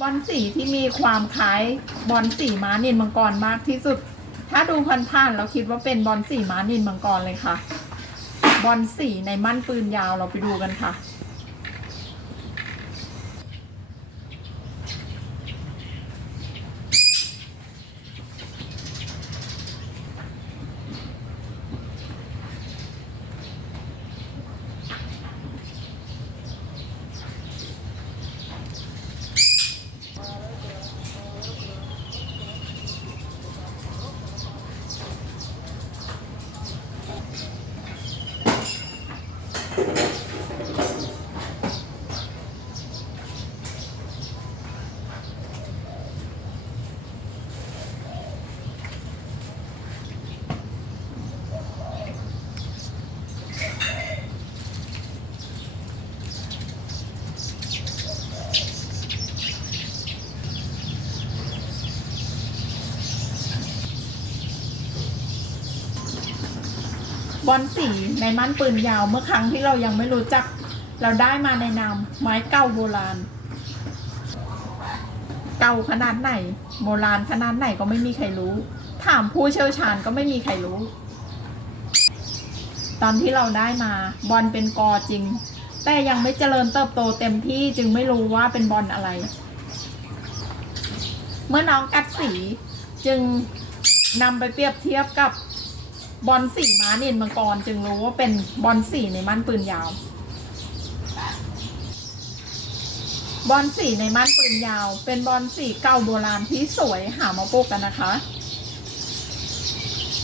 บอลสีที่มีความคล้ายบอลสีม้านินมังกรมากที่สุด ถ้าดูผ่านๆเราคิดว่าเป็นบอลสีม้านินมังกรเลยค่ะ บอลสีในมั่นปืนยาวเราไปดูกันค่ะ บอลสีในมั่นปืนยาวเมื่อครั้งที่เรายังไม่รู้จัก เราได้มาในนามไม้เก่าโบราณ เก่าขนาดไหน โบราณขนาดไหนก็ไม่มีใครรู้ ถามผู้เชี่ยวชาญก็ไม่มีใครรู้ ตอนที่เราได้มาบอลเป็นกอจริง แต่ยังไม่เจริญเติบโตเต็มที่จึงไม่รู้ว่าเป็นบอลอะไร เมื่อน้องกัดสีจึงนำไปเปรียบเทียบกับ บอลสีม้าเนียนมังกรจึงรู้ว่าเป็นบอลสีในมั่นปืนยาว บอลสีในมั่นปืนยาว เป็นบอลสีเก่าโบราณที่สวยหามาปลูกกันนะคะ